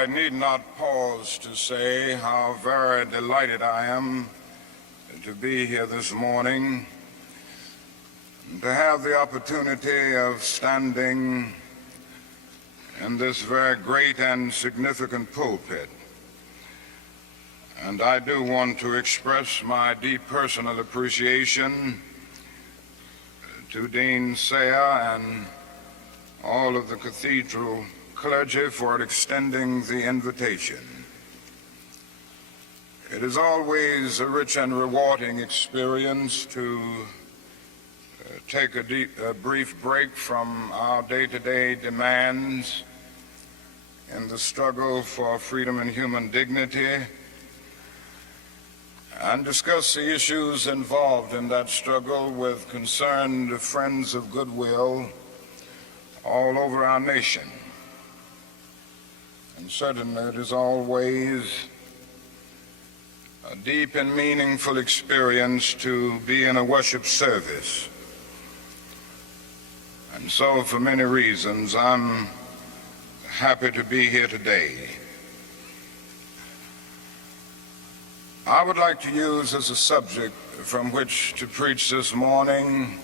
I need not pause to say how very delighted I am to be here this morning, and to have the opportunity of standing in this very great and significant pulpit. And I do want to express my deep personal appreciation to Dean Sayre and all of the cathedral clergy for extending the invitation. It is always a rich and rewarding experience to take a brief break from our day-to-day demands in the struggle for freedom and human dignity and discuss the issues involved in that struggle with concerned friends of goodwill all over our nation. And certainly it is always a deep and meaningful experience to be in a worship service. And so for many reasons, I'm happy to be here today. I would like to use as a subject from which to preach this morning,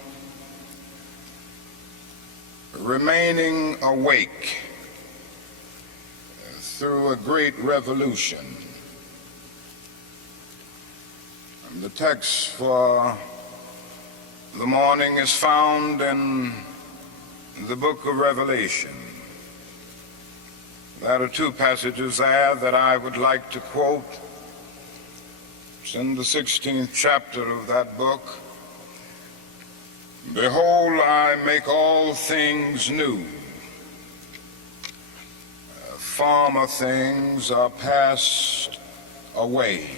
remaining awake through a great revolution. And the text for the morning is found in the book of Revelation. There are two passages there that I would like to quote. It's in the 16th chapter of that book. Behold, I make all things new. Former things are passed away.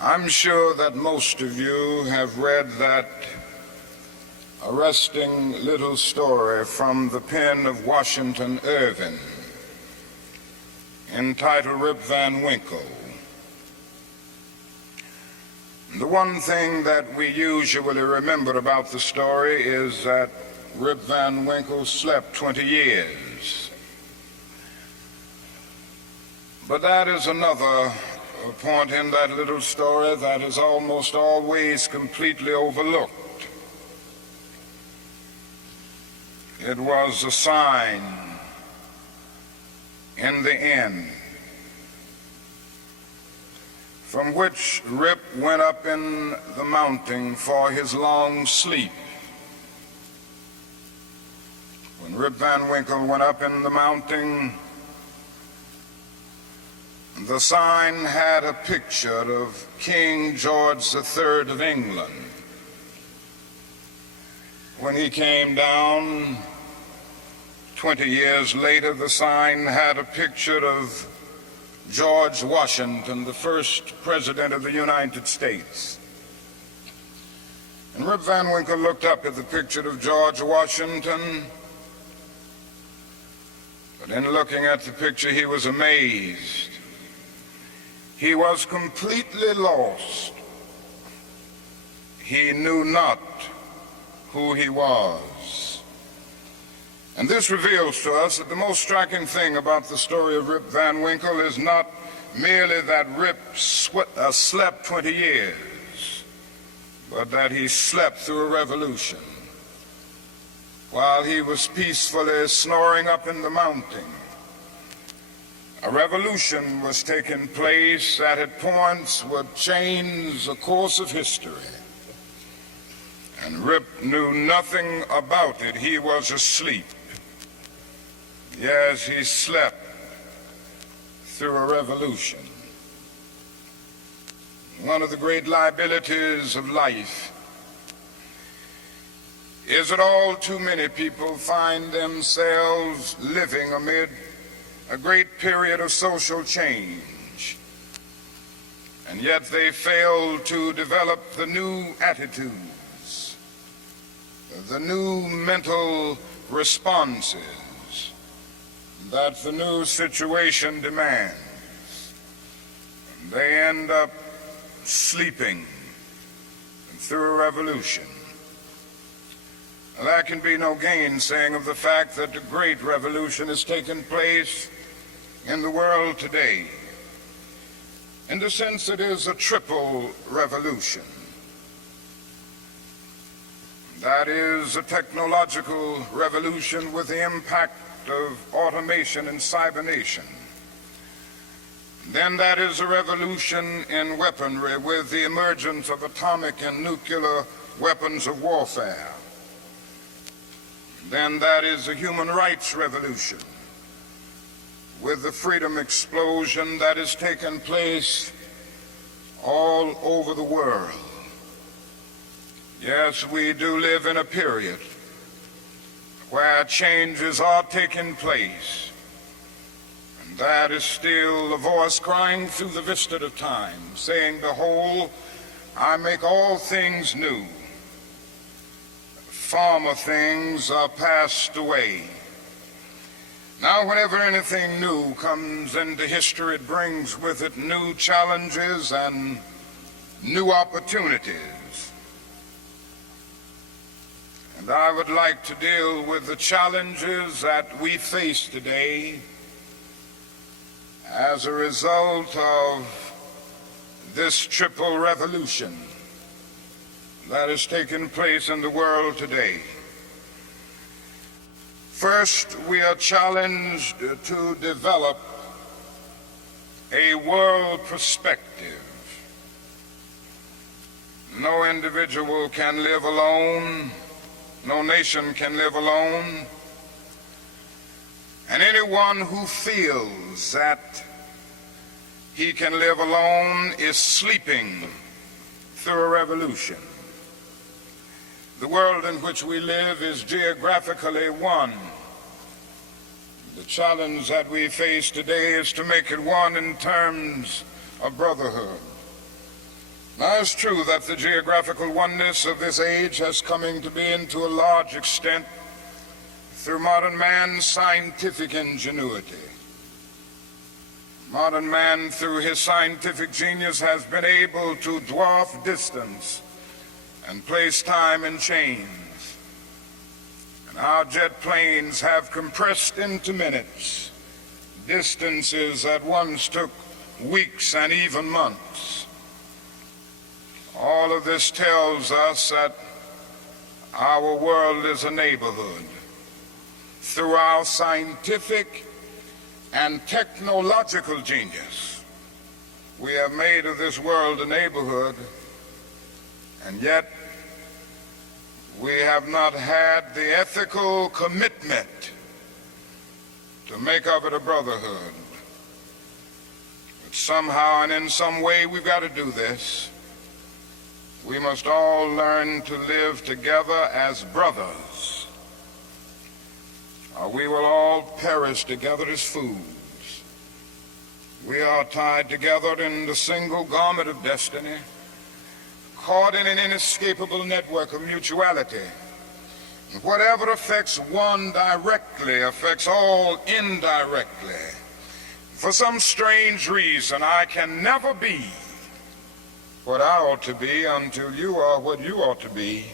I'm sure that most of you have read that arresting little story from the pen of Washington Irving entitled Rip Van Winkle. The one thing that we usually remember about the story is that Rip Van Winkle slept 20 years. But that is another point in that little story that is almost always completely overlooked. It was a sign in the end from which Rip went up in the mountain for his long sleep. When Rip Van Winkle went up in the mountain, the sign had a picture of King George III of England. When he came down 20 years later, the sign had a picture of George Washington, the first president of the United States. And Rip Van Winkle looked up at the picture of George Washington, but in looking at the picture, he was amazed. He was completely lost. He knew not who he was. And this reveals to us that the most striking thing about the story of Rip Van Winkle is not merely that Rip slept 20 years, but that he slept through a revolution. While he was peacefully snoring up in the mountain, a revolution was taking place that at points would change the course of history. And Rip knew nothing about it. He was asleep. Yes, he slept through a revolution. One of the great liabilities of life is that all too many people find themselves living amid a great period of social change, and yet they fail to develop the new attitudes, the new mental responses that the new situation demands. They end up sleeping through a revolution. There can be no gainsaying of the fact that the great revolution has taken place in the world today. In the sense it is a triple revolution. That is a technological revolution with the impact of automation and cybernation. Then that is a revolution in weaponry with the emergence of atomic and nuclear weapons of warfare. Then that is a human rights revolution with the freedom explosion that has taken place all over the world. Yes, we do live in a period where changes are taking place, and that is still the voice crying through the vista of time, saying, "Behold, I make all things new. Former things are passed away." Now, whenever anything new comes into history, it brings with it new challenges and new opportunities. And I would like to deal with the challenges that we face today as a result of this triple revolution that has taken place in the world today. First, we are challenged to develop a world perspective. No individual can live alone. No nation can live alone. And anyone who feels that he can live alone is sleeping through a revolution. The world in which we live is geographically one. The challenge that we face today is to make it one in terms of brotherhood. Now, it's true that the geographical oneness of this age has come to be to a large extent through modern man's scientific ingenuity. Modern man, through his scientific genius, has been able to dwarf distance and place time in chains. And our jet planes have compressed into minutes distances that once took weeks and even months. All of this tells us that our world is a neighborhood. Through our scientific and technological genius, we have made of this world a neighborhood, and yet we have not had the ethical commitment to make of it a brotherhood. But somehow and in some way we've got to do this. We must all learn to live together as brothers, or we will all perish together as fools. We are tied together in the single garment of destiny, caught in an inescapable network of mutuality. And whatever affects one directly affects all indirectly. For some strange reason, I can never be what I ought to be until you are what you ought to be,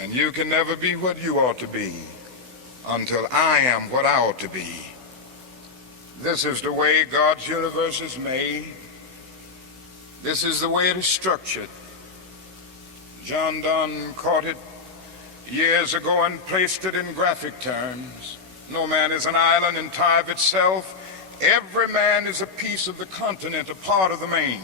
and you can never be what you ought to be until I am what I ought to be. This is the way God's universe is made. This is the way it is structured. John Donne caught it years ago and placed it in graphic terms. No man is an island entire of itself. Every man is a piece of the continent, a part of the main.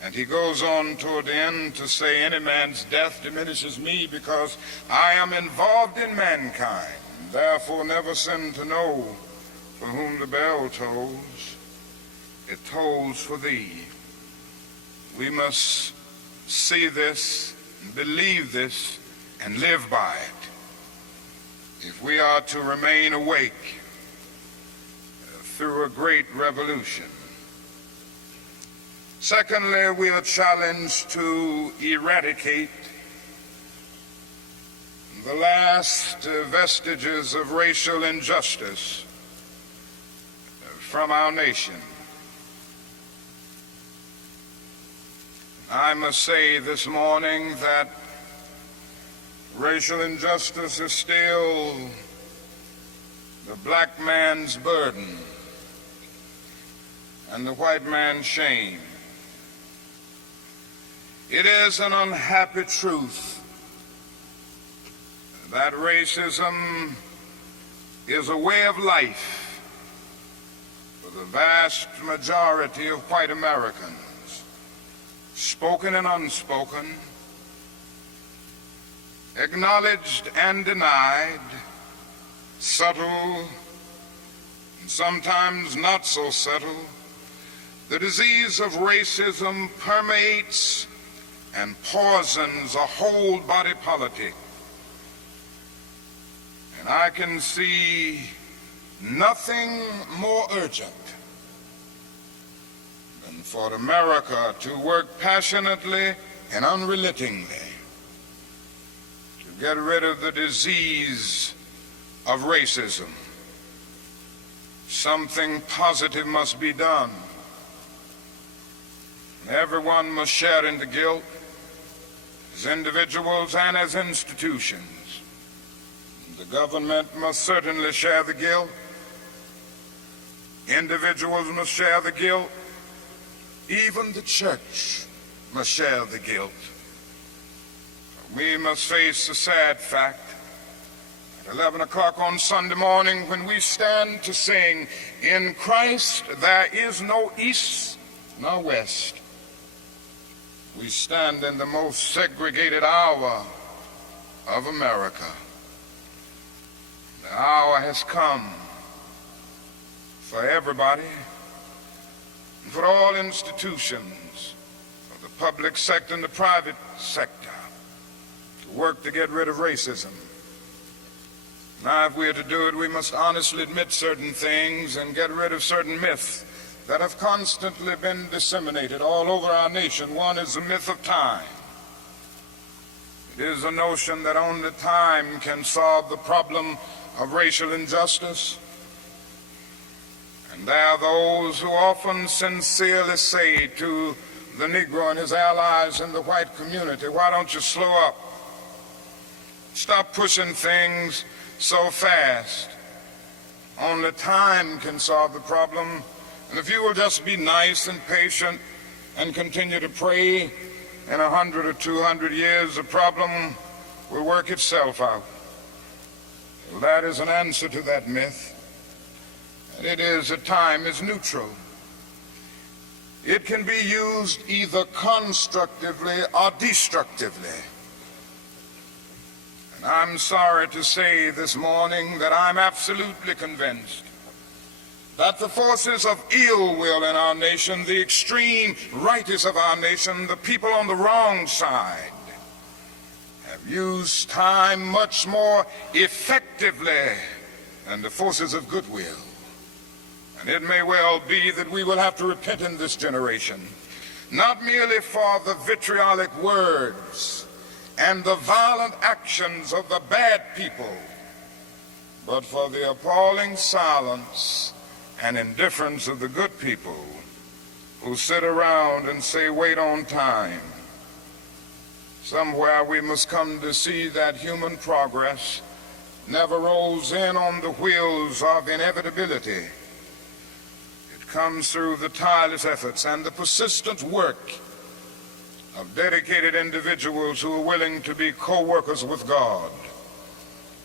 And he goes on toward the end to say, any man's death diminishes me because I am involved in mankind. Therefore never sin to know for whom the bell tolls. It tolls for thee. We must see this, believe this, and live by it if we are to remain awake through a great revolution. Secondly, we are challenged to eradicate the last vestiges of racial injustice from our nation. I must say this morning that Racial injustice is still the black man's burden and the white man's shame. It is an unhappy truth that racism is a way of life for the vast majority of white Americans, spoken and unspoken, acknowledged and denied, subtle and sometimes not so subtle. The disease of racism permeates and poisons a whole body politic. And I can see nothing more urgent than for America to work passionately and unrelentingly to get rid of the disease of racism. Something positive must be done. Everyone must share in the guilt, as individuals and as institutions. The government must certainly share the guilt. Individuals must share the guilt. Even the church must share the guilt. We must face the sad fact at 11 o'clock on Sunday morning when we stand to sing, "In Christ there is no east nor west." We stand in the most segregated hour of America. The hour has come for everybody, and for all institutions, for the public sector and the private sector, to work to get rid of racism. Now, if we are to do it, we must honestly admit certain things and get rid of certain myths that have constantly been disseminated all over our nation. One is the myth of time. It is a notion that only time can solve the problem of racial injustice. And there are those who often sincerely say to the Negro and his allies in the white community, "Why don't you slow up? Stop pushing things so fast. Only time can solve the problem. And if you will just be nice and patient and continue to pray, in 100 or 200 years, the problem will work itself out." Well, that is an answer to that myth. And it is that time is neutral. It can be used either constructively or destructively. And I'm sorry to say this morning that I'm absolutely convinced that the forces of ill will in our nation, the extreme rightists of our nation, the people on the wrong side, have used time much more effectively than the forces of goodwill. And it may well be that we will have to repent in this generation, not merely for the vitriolic words and the violent actions of the bad people, but for the appalling silence and indifference of the good people who sit around and say, "Wait on time." Somewhere we must come to see that human progress never rolls in on the wheels of inevitability. It comes through the tireless efforts and the persistent work of dedicated individuals who are willing to be co-workers with God.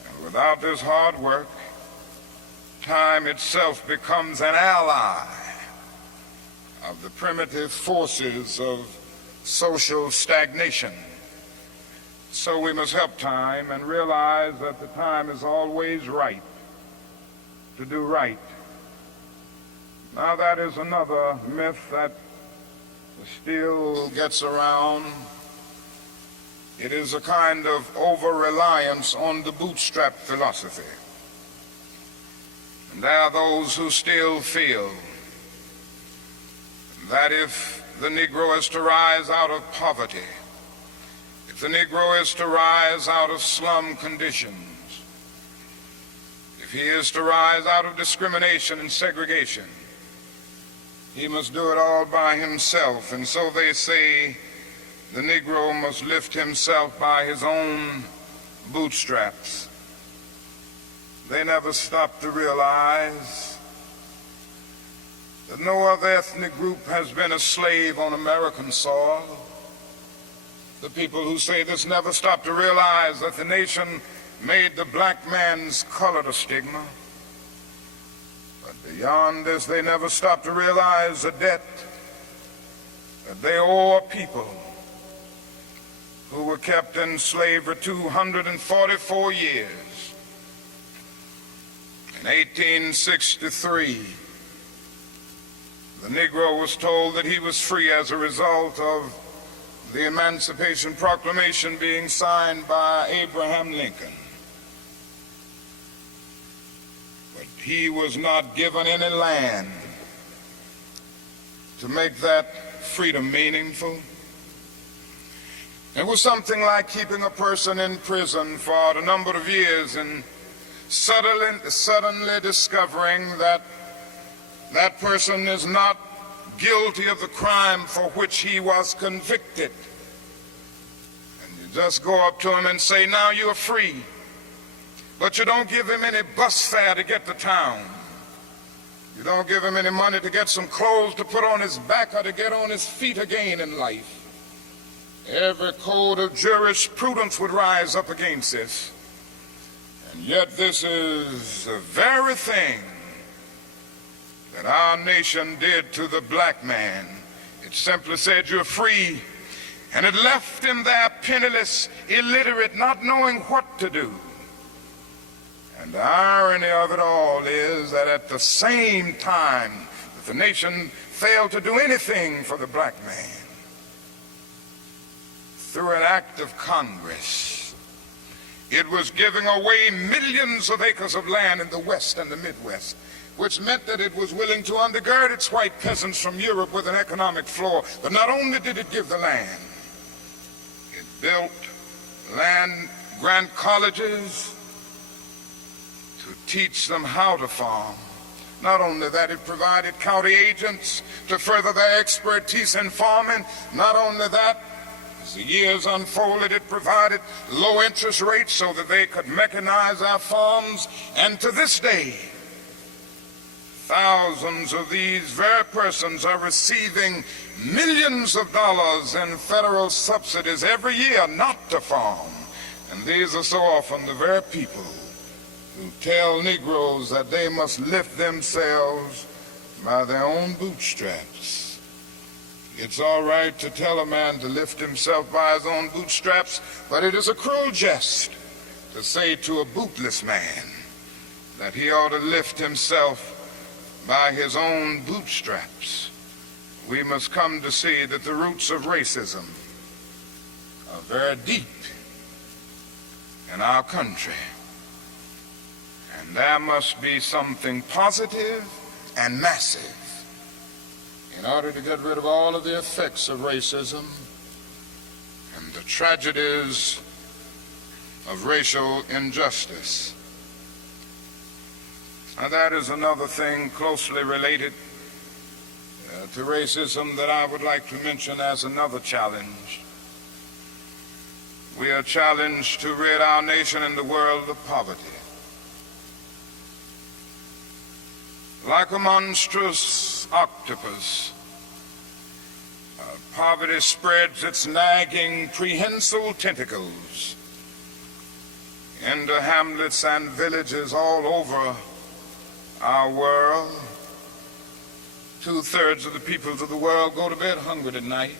And without this hard work, time itself becomes an ally of the primitive forces of social stagnation. So we must help time and realize that the time is always right to do right. Now, that is another myth that still gets around. It is a kind of over-reliance on the bootstrap philosophy. And there are those who still feel that if the Negro is to rise out of poverty, if the Negro is to rise out of slum conditions, if he is to rise out of discrimination and segregation, he must do it all by himself. And so they say the Negro must lift himself by his own bootstraps. They never stopped to realize that no other ethnic group has been a slave on American soil. The people who say this never stop to realize that the nation made the black man's color a stigma. But beyond this, they never stop to realize the debt that they owe a people who were kept in slavery 244 years. In 1863, the Negro was told that he was free as a result of the Emancipation Proclamation being signed by Abraham Lincoln. But he was not given any land to make that freedom meaningful. It was something like keeping a person in prison for a number of years and suddenly discovering that that person is not guilty of the crime for which he was convicted. And you just go up to him and say, now you're free. But you don't give him any bus fare to get to town. You don't give him any money to get some clothes to put on his back or to get on his feet again in life. Every code of jurisprudence would rise up against this. And yet this is the very thing that our nation did to the black man. It simply said, you're free. And it left him there penniless, illiterate, not knowing what to do. And the irony of it all is that at the same time that the nation failed to do anything for the black man, through an act of Congress, it was giving away millions of acres of land in the West and the Midwest, which meant that it was willing to undergird its white peasants from Europe with an economic floor. But not only did it give the land, it built land-grant colleges to teach them how to farm. Not only that, it provided county agents to further their expertise in farming. Not only that, as the years unfolded, it provided low interest rates so that they could mechanize our farms. And to this day, thousands of these very persons are receiving millions of dollars in federal subsidies every year not to farm. And these are so often the very people who tell Negroes that they must lift themselves by their own bootstraps. It's all right to tell a man to lift himself by his own bootstraps, but it is a cruel jest to say to a bootless man that he ought to lift himself by his own bootstraps. We must come to see that the roots of racism are very deep in our country. And there must be something positive and massive in order to get rid of all of the effects of racism and the tragedies of racial injustice. Now that is another thing closely related to racism that I would like to mention as another challenge. We are challenged to rid our nation and the world of poverty. Like a monstrous octopus, poverty spreads its nagging, prehensile tentacles into hamlets and villages all over our world. 2/3 of the peoples of the world go to bed hungry at night.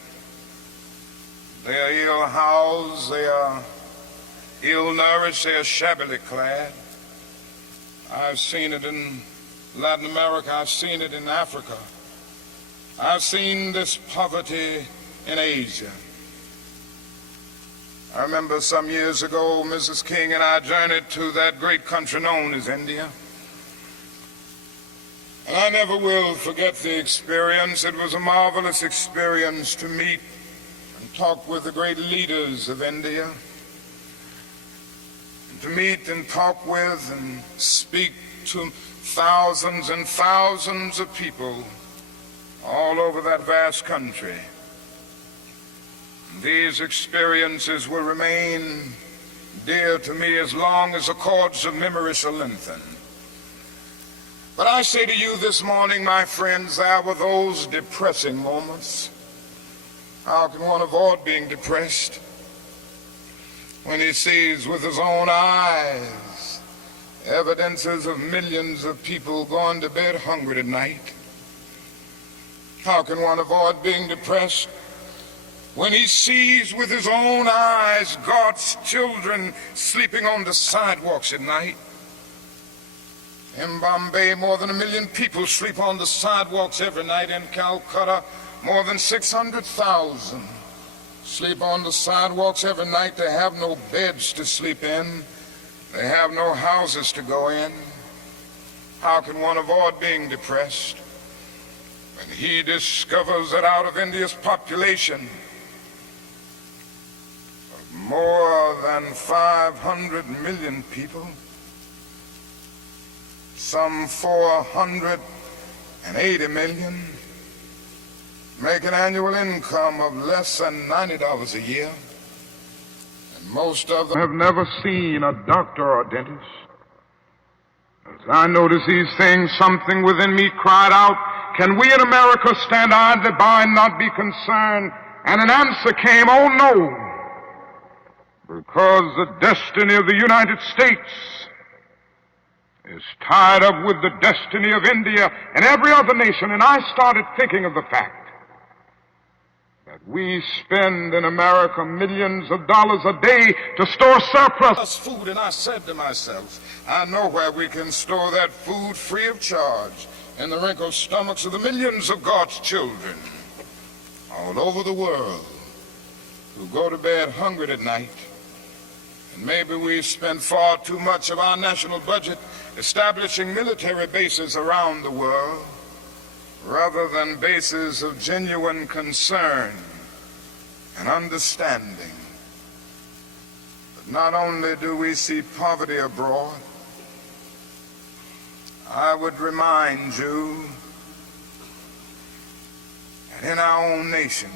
They are ill-housed, they are ill-nourished, they are shabbily clad. I've seen it in Latin America, I've seen it in Africa. I've seen this poverty in Asia. I remember some years ago, Mrs. King and I journeyed to that great country known as India. And I never will forget the experience. It was a marvelous experience to meet and talk with the great leaders of India. And to meet and talk with and speak to thousands and thousands of people all over that vast country. These experiences will remain dear to me as long as the cords of memory shall lengthen. But I say to you this morning, my friends, there were those depressing moments. How can one avoid being depressed when he sees with his own eyes evidences of millions of people going to bed hungry tonight? How can one avoid being depressed when he sees with his own eyes God's children sleeping on the sidewalks at night? In Bombay, more than 1 million people sleep on the sidewalks every night. In Calcutta, more than 600,000 sleep on the sidewalks every night. They have no beds to sleep in. They have no houses to go in. How can one avoid being depressed when he discovers that out of India's population of more than 500 million people, some 480 million make an annual income of less than $90 a year, and most of them have never seen a doctor or dentist. As I noticed these things, something within me cried out, can we in America stand idly by and not be concerned? And an answer came, oh no, because the destiny of the United States is tied up with the destiny of India and every other nation. And I started thinking of the fact that we spend in America millions of dollars a day to store surplus food. And I said to myself, I know where we can store that food free of charge, in the wrinkled stomachs of the millions of God's children all over the world who go to bed hungry at night. And maybe we spend far too much of our national budget establishing military bases around the world rather than bases of genuine concern and understanding. But not only do we see poverty abroad, I would remind you that in our own nation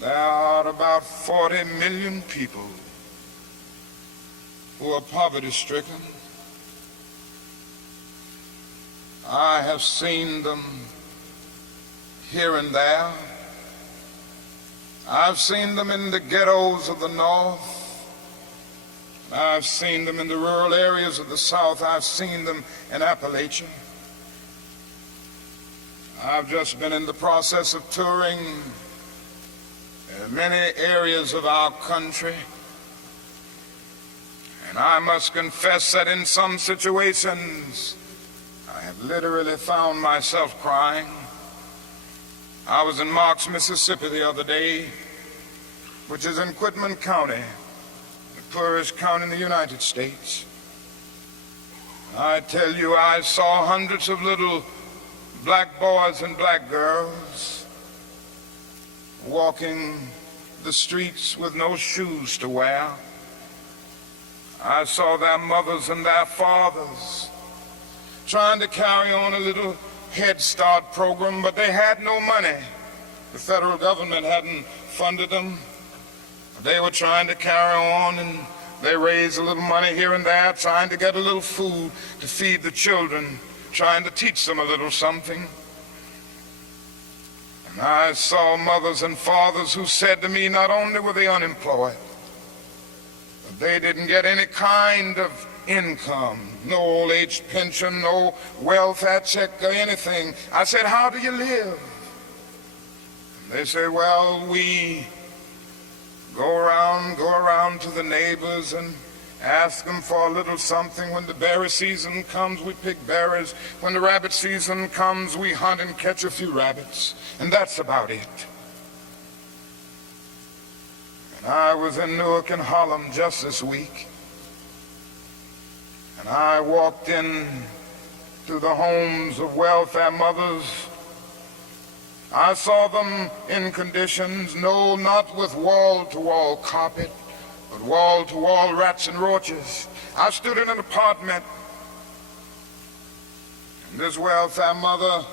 there are about 40 million people who are poverty-stricken. I have seen them here and there. I've seen them in the ghettos of the North. I've seen them in the rural areas of the South. I've seen them in Appalachia. I've just been in the process of touring many areas of our country. And I must confess that in some situations, I have literally found myself crying. I was in Marks, Mississippi the other day, which is in Quitman County, the poorest county in the United States. I tell you, I saw hundreds of little black boys and black girls walking the streets with no shoes to wear. I saw their mothers and their fathers trying to carry on a little Head Start program, but they had no money. The federal government hadn't funded them. They were trying to carry on, and they raised a little money here and there, trying to get a little food to feed the children, trying to teach them a little something. And I saw mothers and fathers who said to me, not only were they unemployed, but they didn't get any kind of income, no old age pension, no welfare check or anything. I said, how do you live? And they say, well, we go around to the neighbors and ask them for a little something. When the berry season comes, we pick berries. When the rabbit season comes, we hunt and catch a few rabbits. And that's about it. And I was in Newark and Harlem just this week. And I walked in to the homes of welfare mothers. I saw them in conditions, no, not with wall-to-wall carpet, but wall-to-wall rats and roaches. I stood in an apartment, and this welfare mother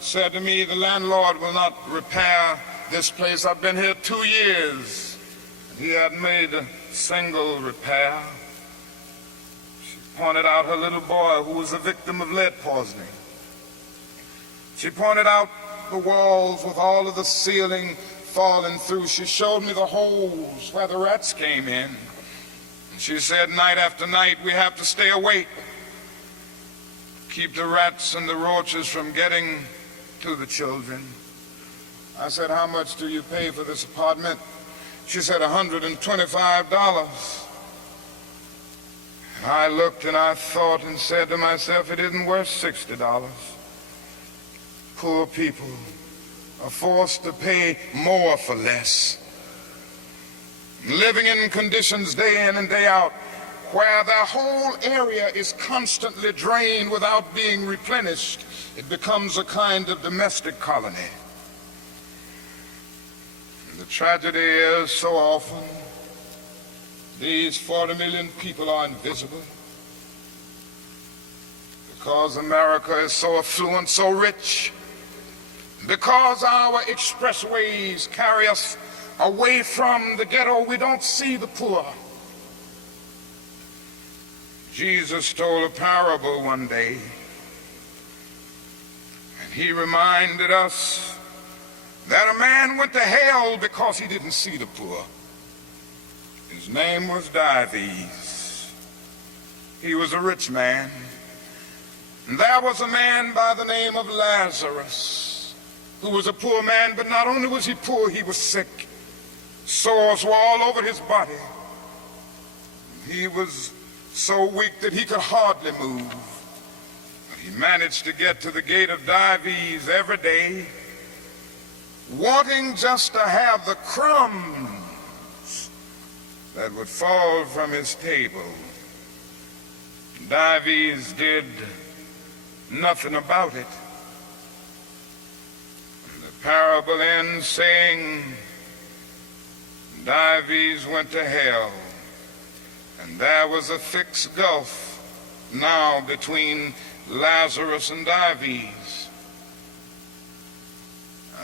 said to me, the landlord will not repair this place. I've been here 2 years. And he had made single repair. She pointed out her little boy who was a victim of lead poisoning. She pointed out the walls with all of the ceiling falling through. She showed me the holes where the rats came in. And she said, night after night, we have to stay awake, keep the rats and the roaches from getting to the children. I said, how much do you pay for this apartment? She said, $125. And I looked and I thought and said to myself, it isn't worth $60. Poor people are forced to pay more for less, living in conditions day in and day out where their whole area is constantly drained without being replenished. It becomes a kind of domestic colony. And the tragedy is, so often these 40 million people are invisible because America is so affluent, so rich, because our expressways carry us away from the ghetto. We don't see the poor. Jesus told a parable one day, and he reminded us that a man went to hell because he didn't see the poor. His name was Diocese. He was a rich man. And there was a man by the name of Lazarus, who was a poor man, but not only was he poor, he was sick. Sores were all over his body. He was so weak that he could hardly move. But he managed to get to the gate of Diocese every day, wanting just to have the crumbs that would fall from his table. Diocese did nothing about it. And the parable ends saying, Diocese went to hell, and there was a fixed gulf now between Lazarus and Diocese.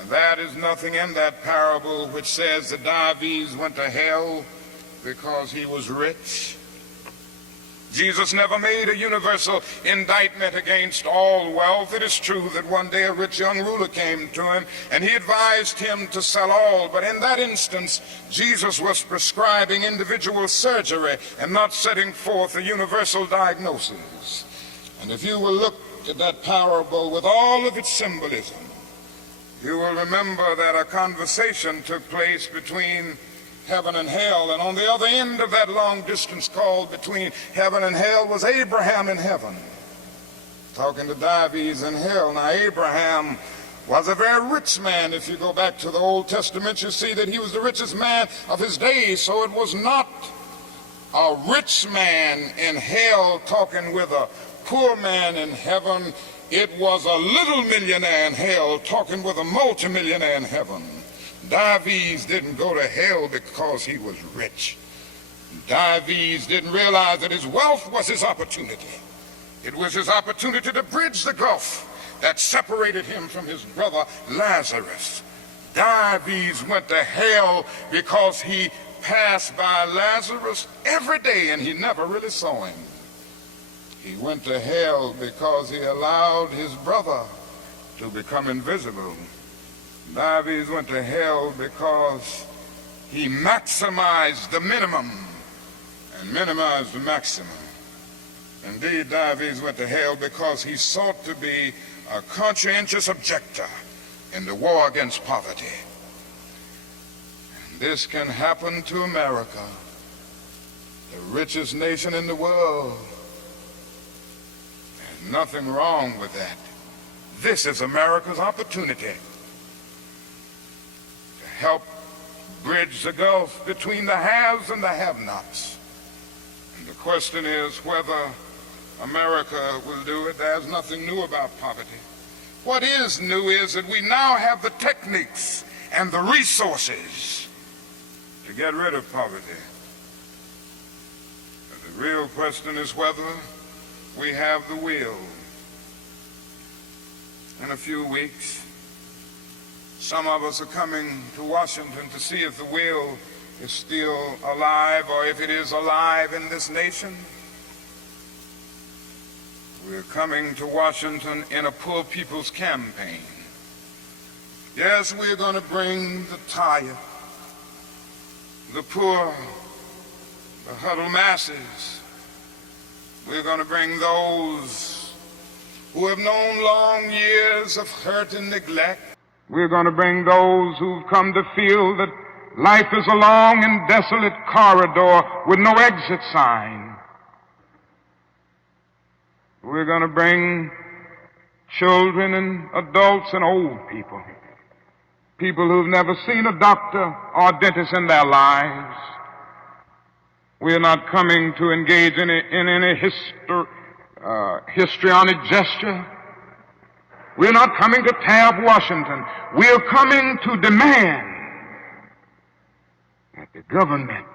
There is nothing in that parable which says that Diocese went to hell because he was rich. Jesus never made a universal indictment against all wealth. It is true that one day a rich young ruler came to him and he advised him to sell all, but in that instance Jesus was prescribing individual surgery and not setting forth a universal diagnosis. And if you will look at that parable with all of its symbolism, you will remember that a conversation took place between heaven and hell, and on the other end of that long distance call between heaven and hell was Abraham in heaven, talking to Diocese in hell. Now, Abraham was a very rich man. If you go back to the Old Testament, you see that he was the richest man of his days. So it was not a rich man in hell talking with a poor man in heaven. It was a little millionaire in hell talking with a multimillionaire in heaven. Diocese didn't go to hell because he was rich. Diocese didn't realize that his wealth was his opportunity. It was his opportunity to bridge the gulf that separated him from his brother Lazarus. Diocese went to hell because he passed by Lazarus every day and he never really saw him. He went to hell because he allowed his brother to become invisible. Diocese went to hell because he maximized the minimum and minimized the maximum. Indeed, Diocese went to hell because he sought to be a conscientious objector in the war against poverty. And this can happen to America, the richest nation in the world. There's nothing wrong with that. This is America's opportunity help bridge the gulf between the haves and the have-nots. And the question is whether America will do it. There's nothing new about poverty. What is new is that we now have the techniques and the resources to get rid of poverty. But the real question is whether we have the will. In a few weeks, some of us are coming to Washington to see if the will is still alive, or if it is alive in this nation. We're coming to Washington in a poor people's campaign. Yes, we're going to bring the tired, the poor, the huddled masses. We're going to bring those who have known long years of hurt and neglect. We're going to bring those who've come to feel that life is a long and desolate corridor with no exit sign. We're going to bring children and adults and old people, people who've never seen a doctor or a dentist in their lives. We're not coming to engage in any histrionic gesture. We're not coming to tear up Washington. We're coming to demand that the government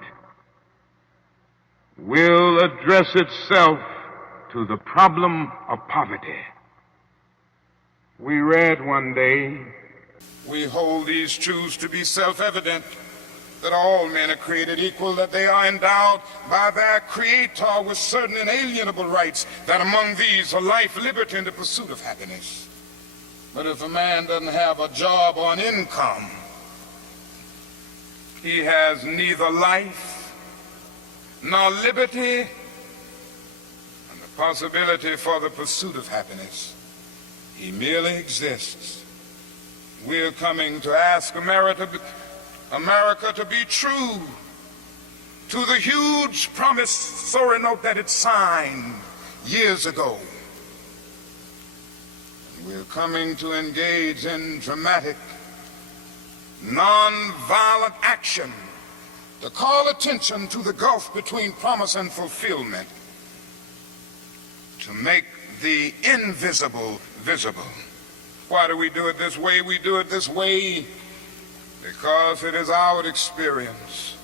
will address itself to the problem of poverty. We read one day, we hold these truths to be self-evident, that all men are created equal, that they are endowed by their Creator with certain inalienable rights, that among these are life, liberty, and the pursuit of happiness. But if a man doesn't have a job or an income, he has neither life nor liberty and the possibility for the pursuit of happiness. He merely exists. We're coming to ask America to be true to the huge promissory note that it signed years ago. We're coming to engage in dramatic, non-violent action to call attention to the gulf between promise and fulfillment, to make the invisible visible. Why do we do it this way? We do it this way because it is our experience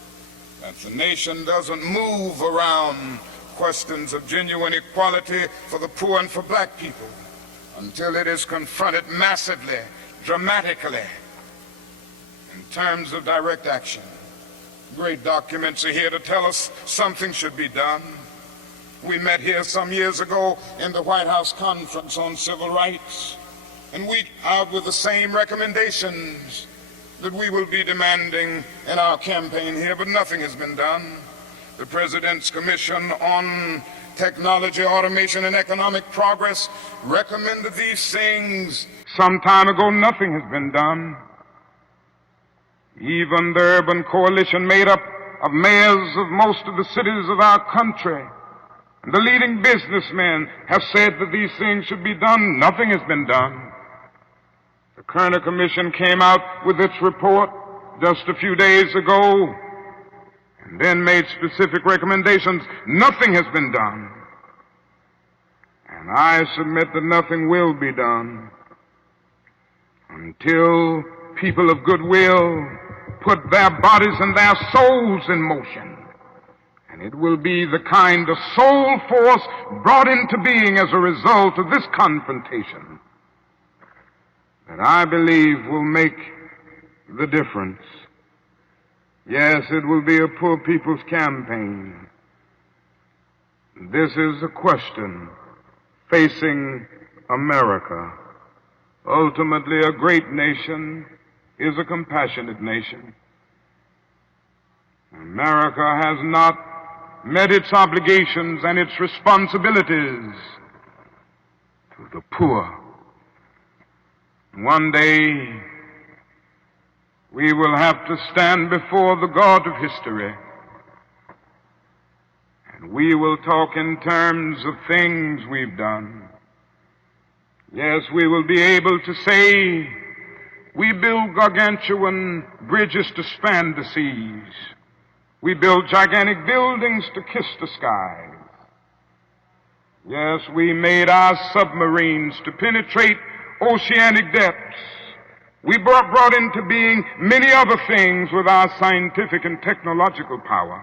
that the nation doesn't move around questions of genuine equality for the poor and for black people until it is confronted massively, dramatically, in terms of direct action. Great documents are here to tell us something should be done. We met here some years ago in the White House Conference on Civil Rights, and we out with the same recommendations that we will be demanding in our campaign here, but nothing has been done. The President's Commission on Technology, Automation, and Economic Progress recommended these things some time ago. Nothing has been done. Even the urban coalition made up of mayors of most of the cities of our country, and the leading businessmen have said that these things should be done. Nothing has been done. The Kerner Commission came out with its report just a few days ago and then made specific recommendations. Nothing has been done. And I submit that nothing will be done until people of goodwill put their bodies and their souls in motion. And it will be the kind of soul force brought into being as a result of this confrontation that I believe will make the difference. Yes, it will be a poor people's campaign. This is a question facing America. Ultimately, a great nation is a compassionate nation. America has not met its obligations and its responsibilities to the poor. One day, we will have to stand before the God of history, and we will talk in terms of things we've done. Yes, we will be able to say, we build gargantuan bridges to span the seas. We build gigantic buildings to kiss the skies. Yes, we made our submarines to penetrate oceanic depths. We brought into being many other things with our scientific and technological power.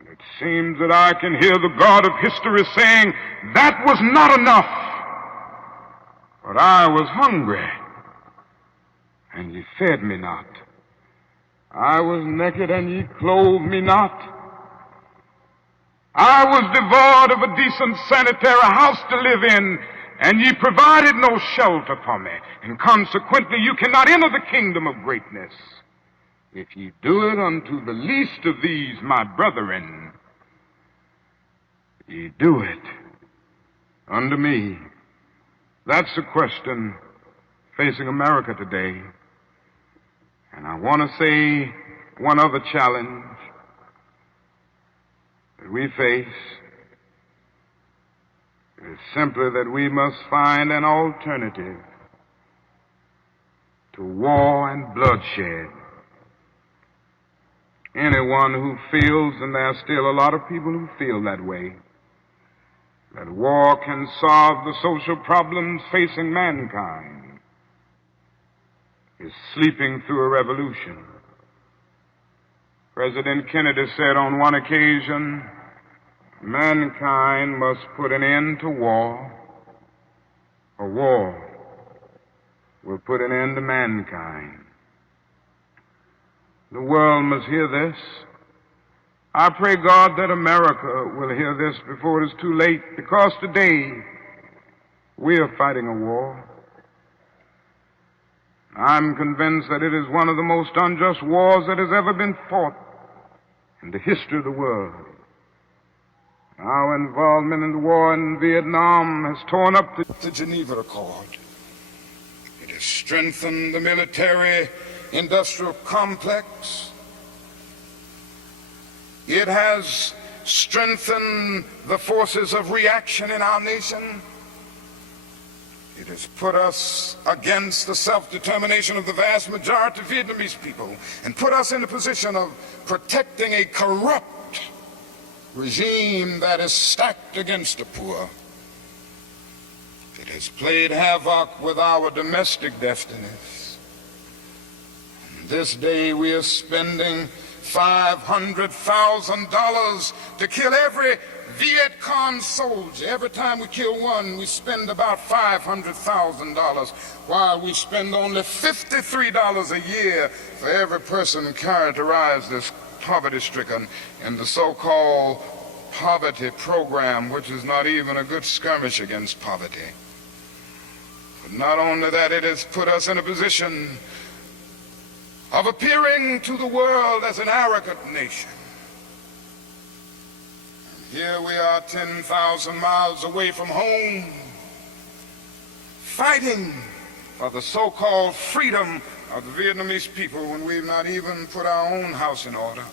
It seems that I can hear the God of history saying, that was not enough, but I was hungry, and ye fed me not. I was naked and ye clothed me not. I was devoid of a decent sanitary house to live in, and ye provided no shelter for me. And consequently, you cannot enter the kingdom of greatness if ye do it unto the least of these, my brethren. Ye do it unto me. That's the question facing America today. And I want to say one other challenge that we face is simply that we must find an alternative to war and bloodshed. Anyone who feels, and there are still a lot of people who feel that way, that war can solve the social problems facing mankind, is sleeping through a revolution. President Kennedy said on one occasion, mankind must put an end to war, or war will put an end to mankind. The world must hear this. I pray God that America will hear this before it is too late, because today we are fighting a war. I'm convinced that it is one of the most unjust wars that has ever been fought in the history of the world. Our involvement in the war in Vietnam has torn up the Geneva Accord. It has strengthened the military-industrial complex. It has strengthened the forces of reaction in our nation. It has put us against the self-determination of the vast majority of Vietnamese people and put us in a position of protecting a corrupt regime that is stacked against the poor. It has played havoc with our domestic destinies. And this day we are spending $500,000 to kill every Viet Cong soldier. Every time we kill one, we spend about $500,000, while we spend only $53 a year for every person characterized as poverty-stricken in the so-called poverty program, which is not even a good skirmish against poverty. But not only that, it has put us in a position of appearing to the world as an arrogant nation. Here we are 10,000 miles away from home, fighting for the so-called freedom of the Vietnamese people when we've not even put our own house in order.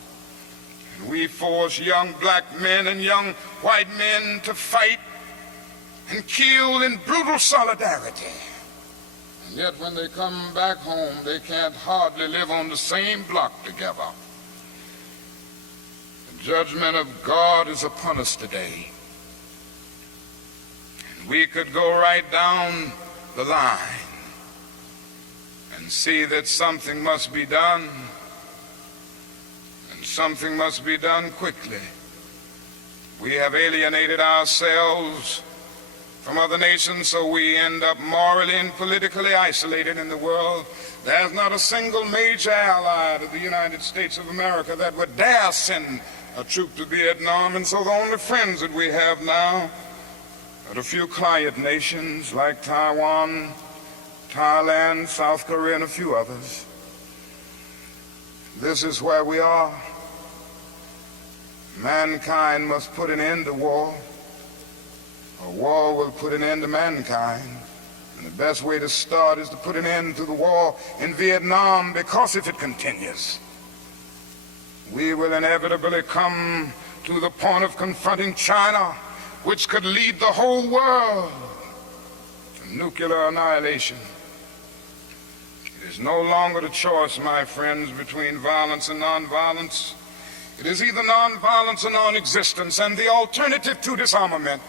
And we force young black men and young white men to fight and kill in brutal solidarity. And yet when they come back home, they can't hardly live on the same block together. The judgment of God is upon us today. And we could go right down the line and see that something must be done, and something must be done quickly. We have alienated ourselves from other nations, so we end up morally and politically isolated in the world. There's not a single major ally of the United States of America that would dare send a troop to Vietnam, and so the only friends that we have now are a few quiet nations like Taiwan, Thailand, South Korea, and a few others. This is where we are. Mankind must put an end to war, or war will put an end to mankind. And the best way to start is to put an end to the war in Vietnam, because if it continues, we will inevitably come to the point of confronting China, which could lead the whole world to nuclear annihilation. It is no longer the choice, my friends, between violence and nonviolence. It is either nonviolence or non-existence, and the alternative to disarmament,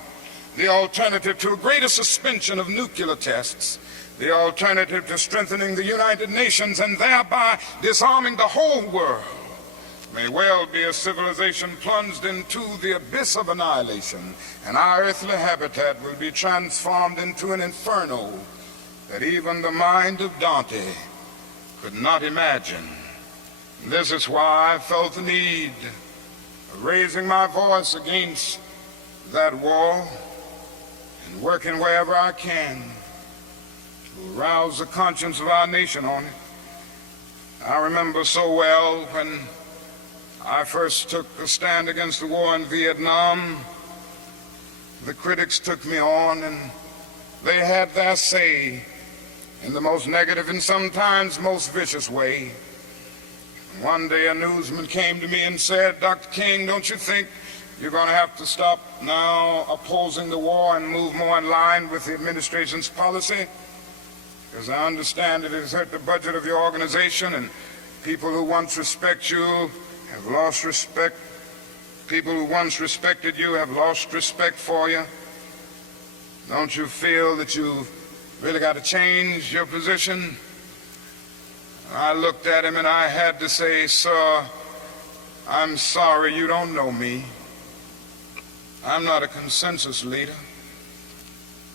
the alternative to a greater suspension of nuclear tests, the alternative to strengthening the United Nations and thereby disarming the whole world, may well be a civilization plunged into the abyss of annihilation, and our earthly habitat will be transformed into an inferno that even the mind of Dante could not imagine This is why I felt the need of raising my voice against that war and working wherever I can to arouse the conscience of our nation on it. I remember so well when I first took a stand against the war in Vietnam, the critics took me on and they had their say in the most negative and sometimes most vicious way. One day a newsman came to me and said, "Dr. King, don't you think you're going to have to stop now opposing the war and move more in line with the administration's policy? Because I understand it has hurt the budget of your organization, and people who once respect you have lost respect. People who once respected you have lost respect for you. Don't you feel that you've really got to change your position?" I looked at him and I had to say, "Sir, I'm sorry, you don't know me. I'm not a consensus leader.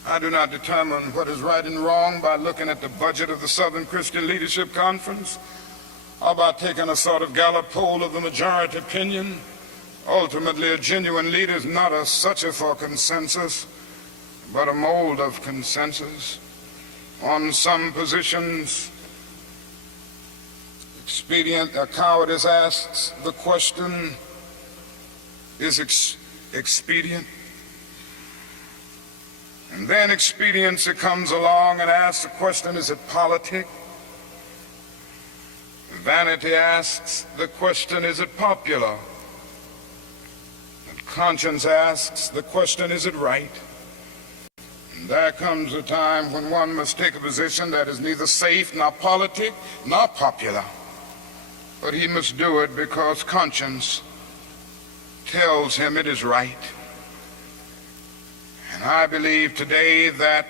I do not determine what is right and wrong by looking at the budget of the Southern Christian Leadership Conference or by taking a sort of Gallup poll of the majority opinion. Ultimately, a genuine leader is not a searcher for consensus, but a mold of consensus. On some positions, cowardice asks the question, is expedient? And then expediency comes along and asks the question, is it politic? Vanity asks the question, is it popular? And conscience asks the question, is it right? And there comes a time when one must take a position that is neither safe, nor politic, nor popular. But he must do it because conscience tells him it is right. And I believe today that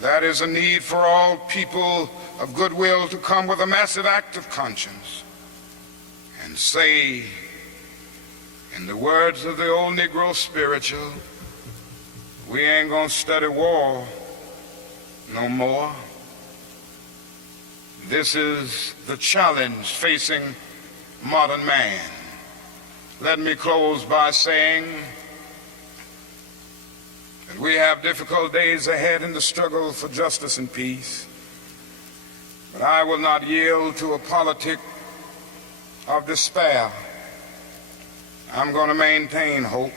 that is a need for all people of goodwill to come with a massive act of conscience and say, in the words of the old Negro spiritual, we ain't gonna study war no more. This is the challenge facing modern man. Let me close by saying that we have difficult days ahead in the struggle for justice and peace. But I will not yield to a politic of despair. I'm going to maintain hope.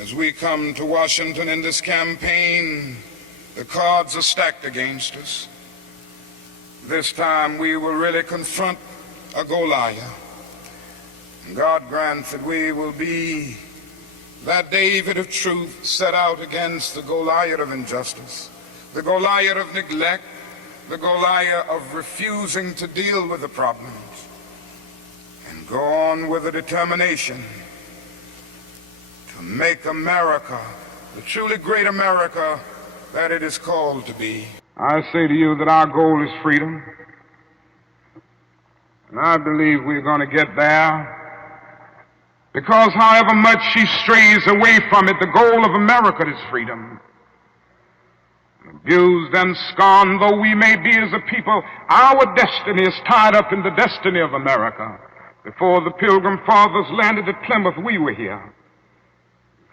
As we come to Washington in this campaign, the cards are stacked against us. This time we will really confront a Goliath. And God grants that we will be that David of truth set out against the Goliath of injustice, the Goliath of neglect, the Goliath of refusing to deal with the problems, and go on with a determination to make America the truly great America that it is called to be. I say to you that our goal is freedom, and I believe we're going to get there, because however much she strays away from it, the goal of America is freedom. Abused and scorned though we may be as a people, our destiny is tied up in the destiny of America. Before the Pilgrim Fathers landed at Plymouth, we were here.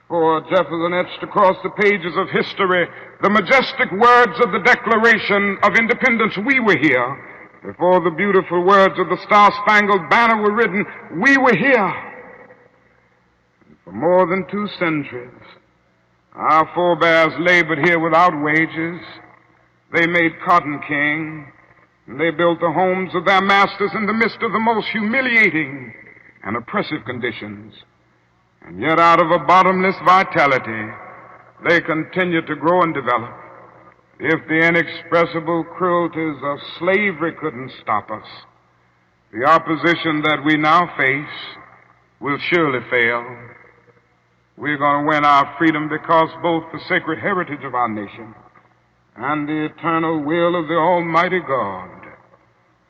Before Jefferson etched across the pages of history the majestic words of the Declaration of Independence, we were here. Before the beautiful words of the Star-Spangled Banner were written, we were here. For more than 2 centuries, our forebears labored here without wages. They made cotton king, and they built the homes of their masters in the midst of the most humiliating and oppressive conditions. And yet out of a bottomless vitality, they continue to grow and develop. If the inexpressible cruelties of slavery couldn't stop us, the opposition that we now face will surely fail. We're going to win our freedom because both the sacred heritage of our nation and the eternal will of the Almighty God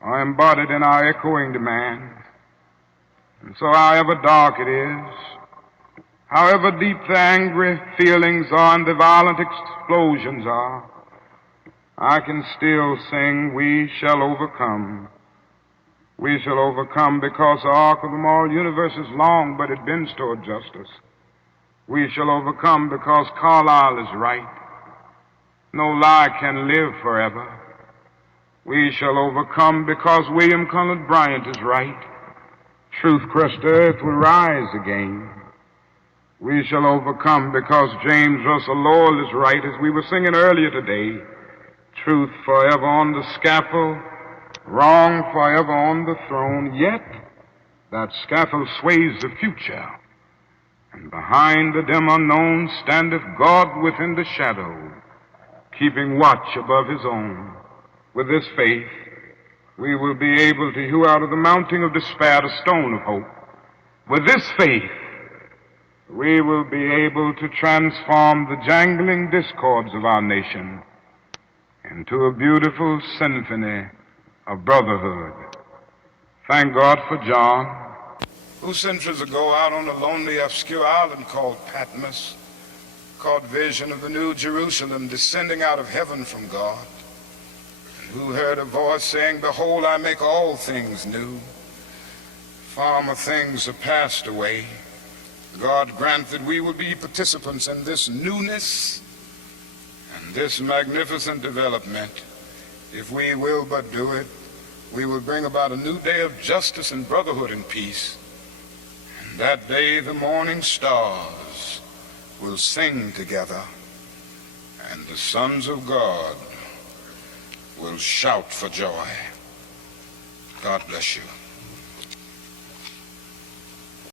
are embodied in our echoing demands. And so however dark it is, however deep the angry feelings are and the violent explosions are, I can still sing, we shall overcome. We shall overcome because the arc of the moral universe is long, but it bends toward justice. We shall overcome because Carlyle is right. No lie can live forever. We shall overcome because William Cullen Bryant is right. Truth-crushed earth will rise again. We shall overcome because James Russell Lowell is right, as we were singing earlier today. Truth forever on the scaffold, wrong forever on the throne, yet that scaffold sways the future, and behind the dim unknown standeth God within the shadow, keeping watch above his own. With this faith, we will be able to hew out of the mountain of despair the stone of hope. With this faith, we will be able to transform the jangling discords of our nation into a beautiful symphony of brotherhood. Thank God for John, who centuries ago out on a lonely, obscure island called Patmos caught vision of the New Jerusalem descending out of heaven from God, and who heard a voice saying, "Behold, I make all things new. Former things are passed away." God grant that we will be participants in this newness and this magnificent development. If we will but do it, we will bring about a new day of justice and brotherhood and peace. And that day the morning stars will sing together, and the sons of God will shout for joy. God bless you.